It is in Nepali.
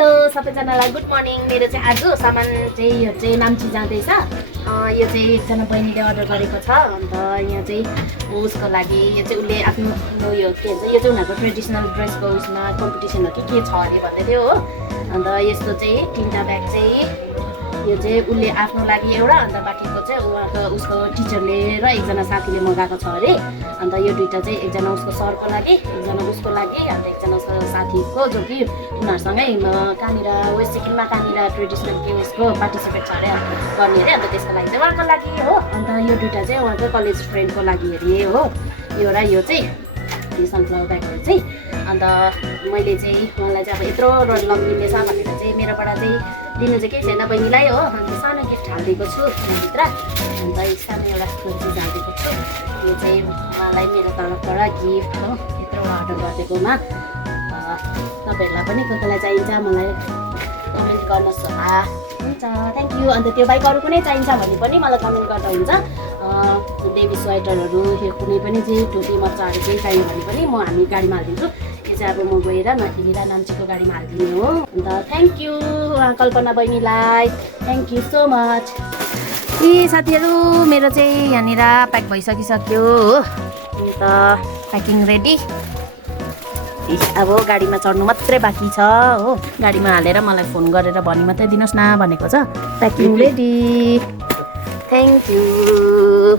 हेलो सबैजनालाई गुड मर्निङ। मेरो चाहिँ आज सामान चाहिँ यो चाहिँ नाम्ची जाँदैछ। यो चाहिँ एकजना बहिनीले अर्डर गरेको छ। अन्त यहाँ चाहिँ उसको लागि यो चाहिँ उसले आफ्नो यो के भन्छ यो चाहिँ उनीहरूको ट्रेडिसनल ड्रेसको उसमा कम्पिटिसन हो कि के छ अरे भन्दै थियो हो। अन्त यस्तो चाहिँ 3टा ब्याग चाहिँ यो चाहिँ उसले आफ्नो लागि एउटा, अन्त बाँकीको चाहिँ उहाँको उसको टिचरले र एकजना साथीले मगाएको छ अरे। अन्त यो दुईटा चाहिँ एकजना उसको सरको लागि, एकजना उसको लागि, अन्त एकजना उसको साथीको जो कि उनीहरूसँगै कहाँनिर वेस्ट सिक्किममा कहाँनिर ट्रेडिसनल के उसको पार्टिसिपेट छ अरे गर्ने अरे। अन्त त्यसको लागि चाहिँ उहाँको लागि हो। अन्त यो दुईटा चाहिँ उहाँको कलेज फ्रेन्डको लागि अरे हो यो र यो चाहिँ यो सनफ्लावर ब्यागहरू चाहिँ। अन्त मैले चाहिँ उहाँलाई चाहिँ अब यत्रो लम्बिनेछ भनेर चाहिँ मेरोबाट चाहिँ दिनु चाहिँ केही छैन बहिनीलाई हो। अन्त सानो गिफ्ट हालिदिएको छु यहाँभित्र। अन्त सानो एउटा चिज हालिदिएको छु। यो चाहिँ उहाँलाई मेरो तर्फबाट गिफ्ट हो यत्रो अर्डर गरिदिएकोमा। तपाईँहरूलाई पनि कसैलाई चाहिन्छ मलाई कमेन्ट गर्नुहोस् होला। हुन्छ, थ्याङ्क यू। अन्त त्यो बाइक अरू कुनै चाहिन्छ भने पनि मलाई कमेन्ट गर्दा हुन्छ। बेबी स्वेटरहरू यो कुनै पनि चाहिँ टोपी मच्चाहरू केही चाहियो भने पनि हामी गाडीमा हालिदिन्छु। यो चाहिँ अब म गएर माथिनिर नाम्चीको गाडीमा हालिदिने हो। अन्त थ्याङ्क यू कल्पना बहिनीलाई, थ्याङ्क यू सो मच। साथीहरू मेरो चाहिँ यहाँनिर प्याक भइसकिसक्यो हो। अन्त प्याकिङ रेडी। अब गाडीमा चढ्नु मात्रै बाँकी छ हो। गाडीमा हालेर मलाई फोन गरेर भनी मात्रै दिनुहोस् न भनेको छ। Packing ready, thank you.